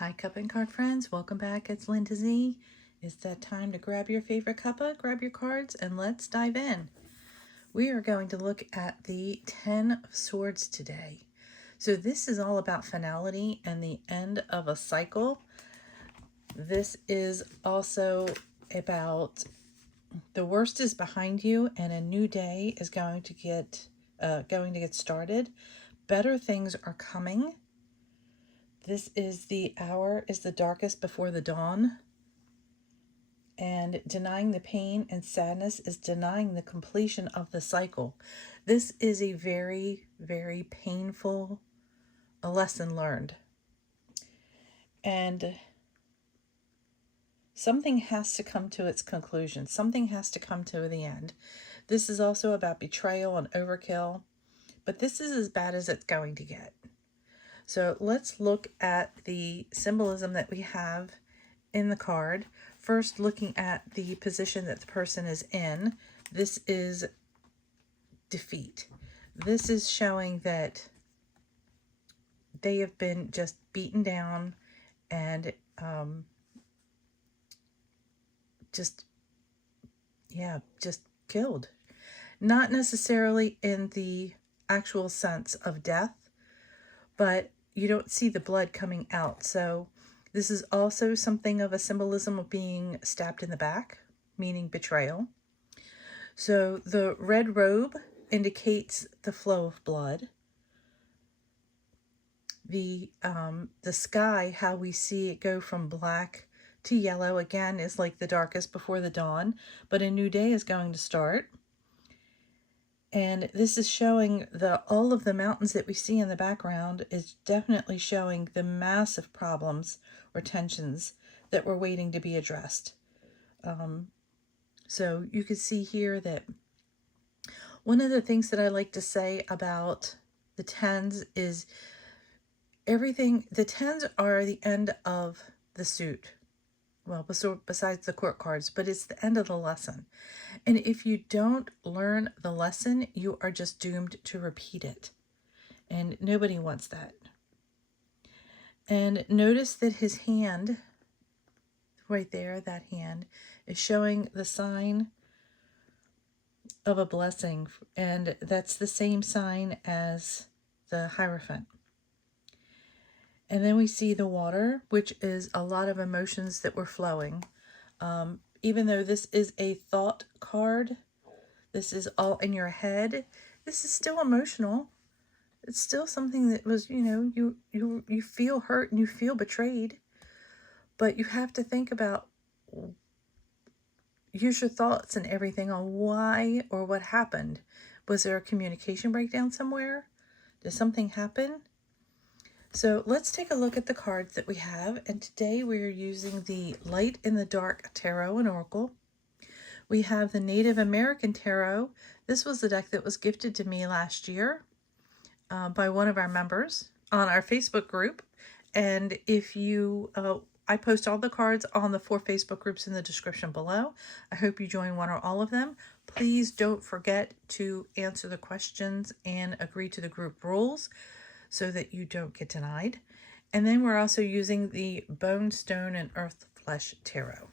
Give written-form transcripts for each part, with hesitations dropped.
Hi, Cup and Card friends. Welcome back. It's Linda Z. It's that time to grab your favorite cuppa, grab your cards, and let's dive in. We are going to look at the 10 of Swords today. So this is all about finality and the end of a cycle. This is also about the worst is behind you and a new day is going to get started. Better things are coming. This is the hour is the darkest before the dawn. And denying the pain and sadness is denying the completion of the cycle. This is a very, very painful lesson learned. And something has to come to its conclusion. Something has to come to the end. This is also about betrayal and overkill. But this is as bad as it's going to get. So let's look at the symbolism that we have in the card. First, looking at the position that the person is in. This is defeat. This is showing that they have been just beaten down and just killed. Not necessarily in the actual sense of death, but you don't see the blood coming out. So this is also something of a symbolism of being stabbed in the back, meaning betrayal. So the red robe indicates the flow of blood. The sky, how we see it go from black to yellow, again, is like the darkest before the dawn, but a new day is going to start. And this is showing all of the mountains that we see in the background is definitely showing the massive problems or tensions that were waiting to be addressed. So you can see here that one of the things that I like to say about the tens is the tens are the end of the suit. Well, besides the court cards, but it's the end of the lesson. And if you don't learn the lesson, you are just doomed to repeat it. And nobody wants that. And notice that his hand, right there, that hand, is showing the sign of a blessing. And that's the same sign as the Hierophant. And then we see the water, which is a lot of emotions that were flowing. Even though this is a thought card, this is all in your head, this is still emotional. It's still something that was, you feel hurt and you feel betrayed. But you have to think about, use your thoughts and everything on why or what happened. Was there a communication breakdown somewhere? Did something happen? So let's take a look at the cards that we have. And today we are using the Light in the Dark Tarot and Oracle. We have the Native American Tarot. This was the deck that was gifted to me last year by one of our members on our Facebook group. And if you, I post all the cards on the 4 Facebook groups in the description below. I hope you join one or all of them. Please don't forget to answer the questions and agree to the group rules so that you don't get denied. And then we're also using the Bonestone and Earthflesh Tarot.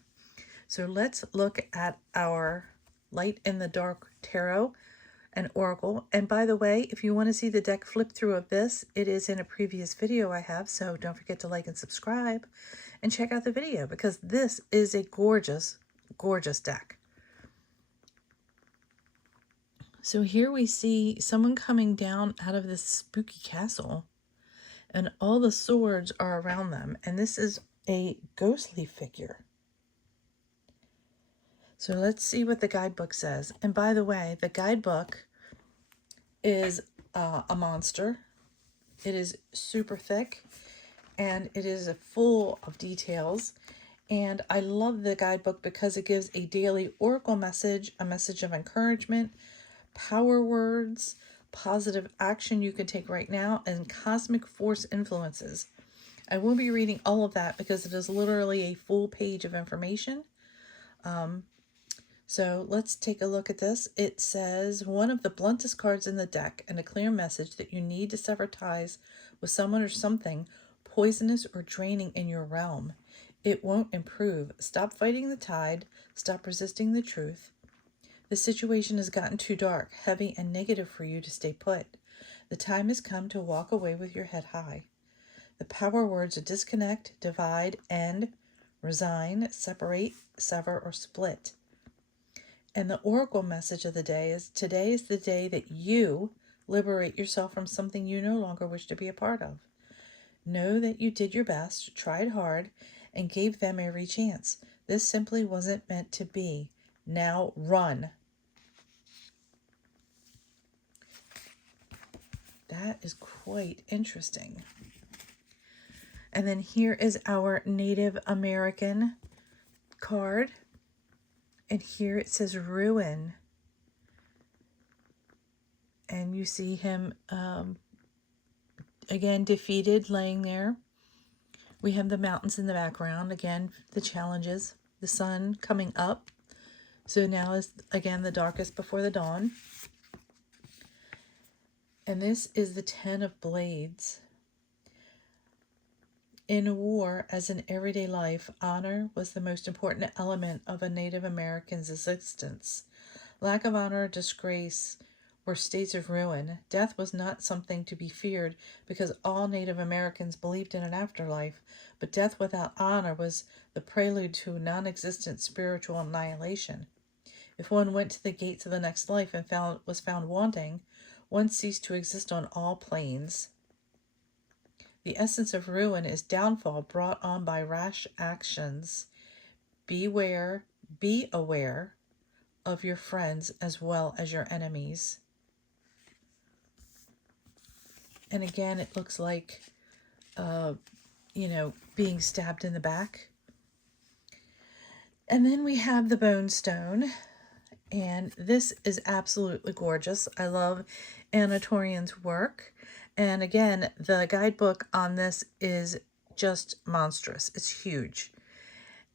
So let's look at our Light in the Dark Tarot and Oracle. And by the way, if you want to see the deck flip through of this, it is in a previous video I have, so don't forget to like and subscribe and check out the video because this is a gorgeous, gorgeous deck. So here we see someone coming down out of this spooky castle and all the swords are around them. And this is a ghostly figure. So let's see what the guidebook says. And by the way, the guidebook is a monster. It is super thick and it is full of details. And I love the guidebook because it gives a daily oracle message, a message of encouragement, power words, positive action you can take right now, and cosmic force influences. I won't be reading all of that because it is literally a full page of information. So let's take a look at this. It says, one of the bluntest cards in the deck and a clear message that you need to sever ties with someone or something poisonous or draining in your realm. It won't improve. Stop fighting the tide. Stop resisting the truth. The situation has gotten too dark, heavy, and negative for you to stay put. The time has come to walk away with your head high. The power words are disconnect, divide, end, resign, separate, sever, or split. And the oracle message of the day is, today is the day that you liberate yourself from something you no longer wish to be a part of. Know that you did your best, tried hard, and gave them every chance. This simply wasn't meant to be. Now run. That is quite interesting. And then here is our Native American card. And here it says ruin. And you see him, again, defeated, laying there. We have the mountains in the background. Again, the challenges. The sun coming up. So now is, again, the darkest before the dawn. And this is the 10 of Blades. In war, as in everyday life, honor was the most important element of a Native American's existence. Lack of honor or disgrace were states of ruin. Death was not something to be feared because all Native Americans believed in an afterlife, but death without honor was the prelude to non-existent spiritual annihilation. If one went to the gates of the next life and was found wanting, one ceased to exist on all planes. The essence of ruin is downfall brought on by rash actions. Be aware of your friends as well as your enemies. And again, it looks like, being stabbed in the back. And then we have the Bonestone. And this is absolutely gorgeous. I love Anna Torian's work. And again, the guidebook on this is just monstrous. It's huge.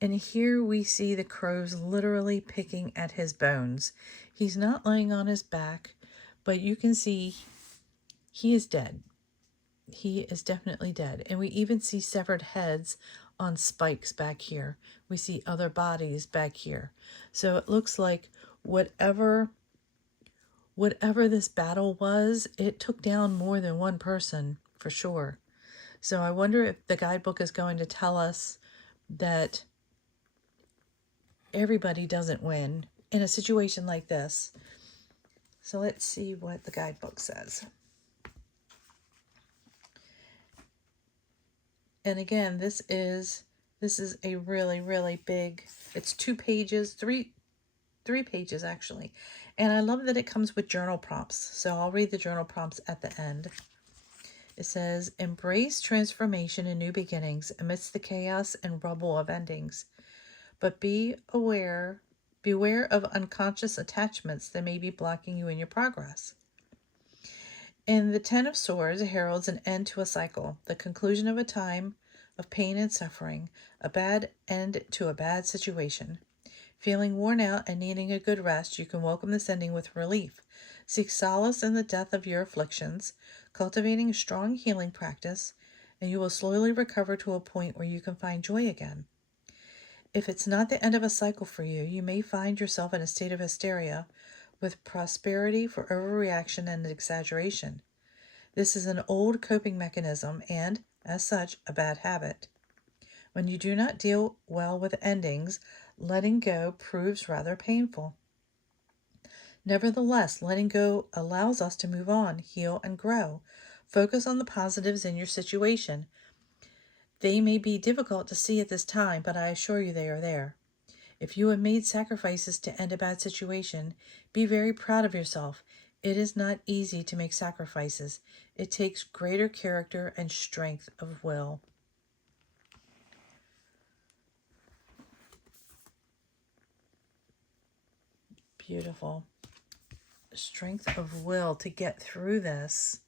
And here we see the crows literally picking at his bones. He's not laying on his back, but you can see he is dead. He is definitely dead. And we even see severed heads on spikes back here. We see other bodies back here. So it looks like whatever this battle was, it took down more than one person for sure. So I wonder if the guidebook is going to tell us that everybody doesn't win in a situation like this. So let's see what the guidebook says. And again, this is a really, really big, it's 2 pages, three pages actually. And I love that it comes with journal prompts. So I'll read the journal prompts at the end. It says, embrace transformation and new beginnings amidst the chaos and rubble of endings. But beware of unconscious attachments that may be blocking you in your progress. And the 10 of Swords heralds an end to a cycle, the conclusion of a time of pain and suffering, a bad end to a bad situation. Feeling worn out and needing a good rest, you can welcome this ending with relief. Seek solace in the depth of your afflictions, cultivating a strong healing practice, and you will slowly recover to a point where you can find joy again. If it's not the end of a cycle for you, you may find yourself in a state of hysteria with prosperity for overreaction and exaggeration. This is an old coping mechanism and, as such, a bad habit. When you do not deal well with endings, letting go proves rather painful. Nevertheless, letting go allows us to move on, heal, and grow. Focus on the positives in your situation. They may be difficult to see at this time, but I assure you they are there. If you have made sacrifices to end a bad situation, be very proud of yourself. It is not easy to make sacrifices. It takes greater character and strength of will. Beautiful. Strength of will to get through this.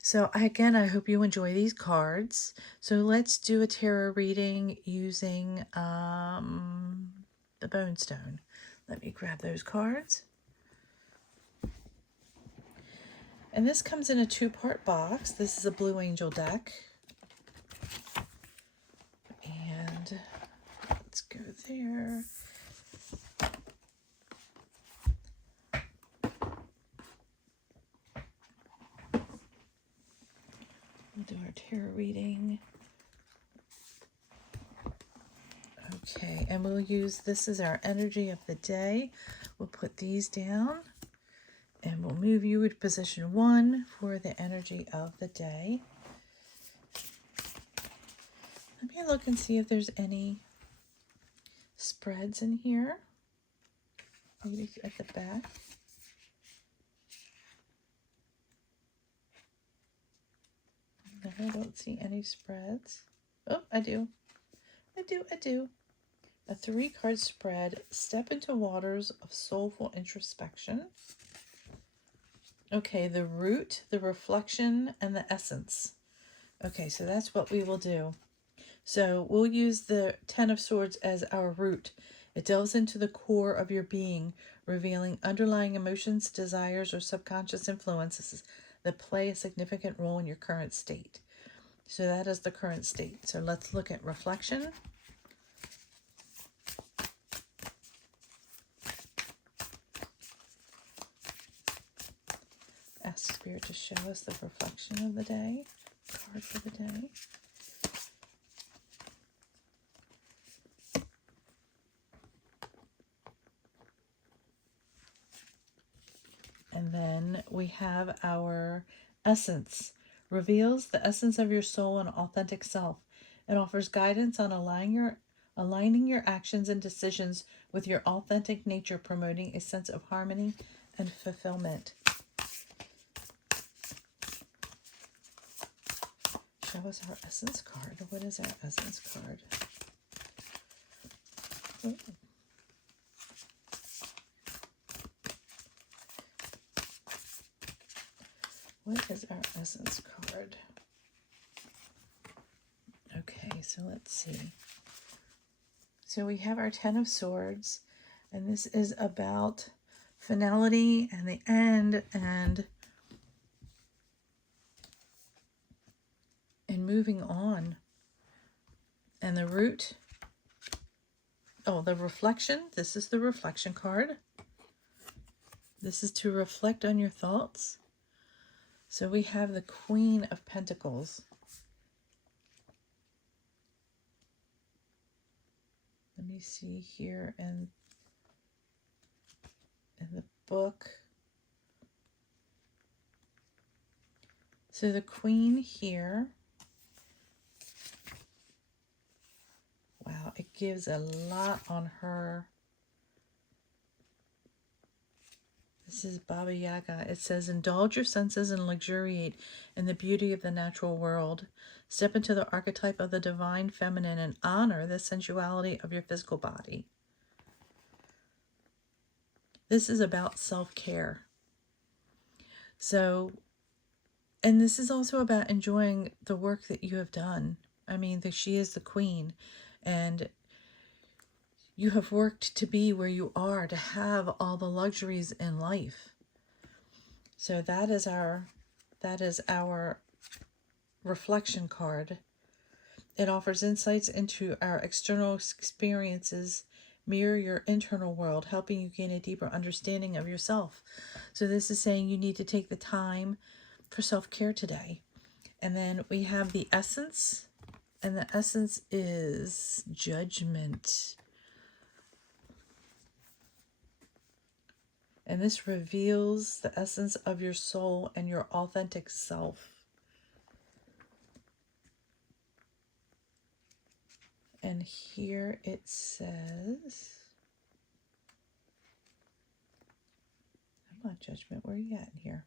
So again, I hope you enjoy these cards. So let's do a tarot reading using the Bonestone. Let me grab those cards. And this comes in a 2-part box. This is a Blue Angel deck. there. We'll do our tarot reading. Okay, and we'll use this as our energy of the day. We'll put these down and we'll move you to position 1 for the energy of the day. Let me look and see if there's any spreads in here. Maybe at the back. No, I don't see any spreads. Oh, I do. I do. A 3-card spread. Step into waters of soulful introspection. Okay, the root, the reflection, and the essence. Okay, so that's what we will do. So we'll use the 10 of Swords as our root. It delves into the core of your being, revealing underlying emotions, desires, or subconscious influences that play a significant role in your current state. So that is the current state. So let's look at reflection. Ask Spirit to show us the reflection of the day, card for the day. And then we have our essence. Reveals the essence of your soul and authentic self. It offers guidance on aligning your actions and decisions with your authentic nature, promoting a sense of harmony and fulfillment. Show us our essence card. What is our essence card? Ooh. What is our essence card? Okay, so let's see. So we have our 10 of Swords, and this is about finality and the end and moving on. And the root, oh, the reflection. This is the reflection card. This is to reflect on your thoughts. So we have the Queen of Pentacles. Let me see here in the book. So the Queen here, wow, it gives a lot on her. This is Baba Yaga. It says, indulge your senses and luxuriate in the beauty of the natural world. Step into the archetype of the divine feminine and honor the sensuality of your physical body. This is about self-care. So, and this is also about enjoying the work that you have done. I mean, she is the queen, and you have worked to be where you are, to have all the luxuries in life. So that is our reflection card. It offers insights into our external experiences, mirror your internal world, helping you gain a deeper understanding of yourself. So this is saying you need to take the time for self-care today. And then we have the essence, and the essence is judgment. And this reveals the essence of your soul and your authentic self. And here it says, I'm not judgment. Where are you at in here?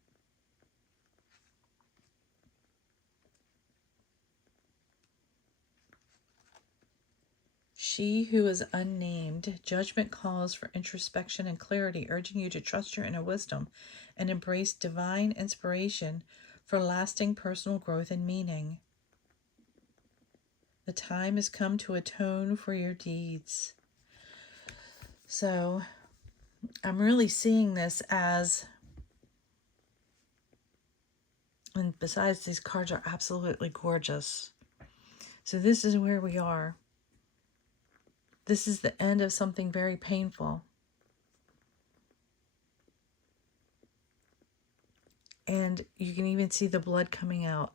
She who is unnamed, judgment calls for introspection and clarity, urging you to trust your inner wisdom and embrace divine inspiration for lasting personal growth and meaning. The time has come to atone for your deeds. So I'm really seeing this as, and besides, these cards are absolutely gorgeous. So this is where we are. This is the end of something very painful. And you can even see the blood coming out.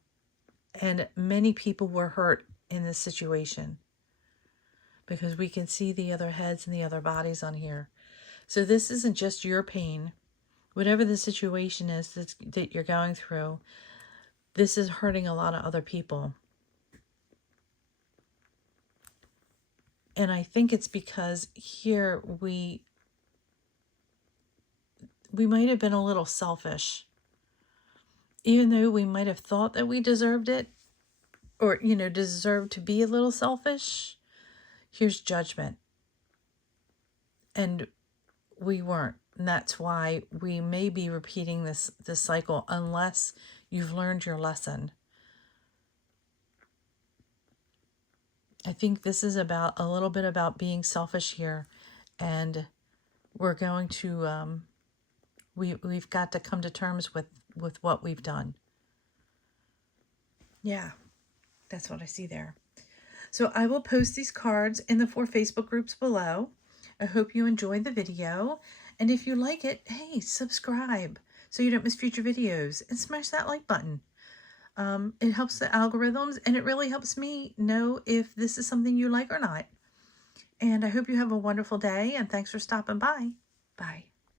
And many people were hurt in this situation because we can see the other heads and the other bodies on here. So this isn't just your pain. Whatever the situation is that you're going through, this is hurting a lot of other people. And I think it's because here we might have been a little selfish. Even though we might have thought that we deserved it, or, deserved to be a little selfish, here's judgment. And we weren't. And that's why we may be repeating this cycle unless you've learned your lesson. I think this is about a little bit about being selfish here, and we're going to we've got to come to terms with what we've done. Yeah, that's what I see there. So I will post these cards in the 4 Facebook groups below. I hope you enjoyed the video, and if you like it, hey, subscribe so you don't miss future videos, and smash that like button. It helps the algorithms, and it really helps me know if this is something you like or not. And I hope you have a wonderful day, and thanks for stopping by. Bye.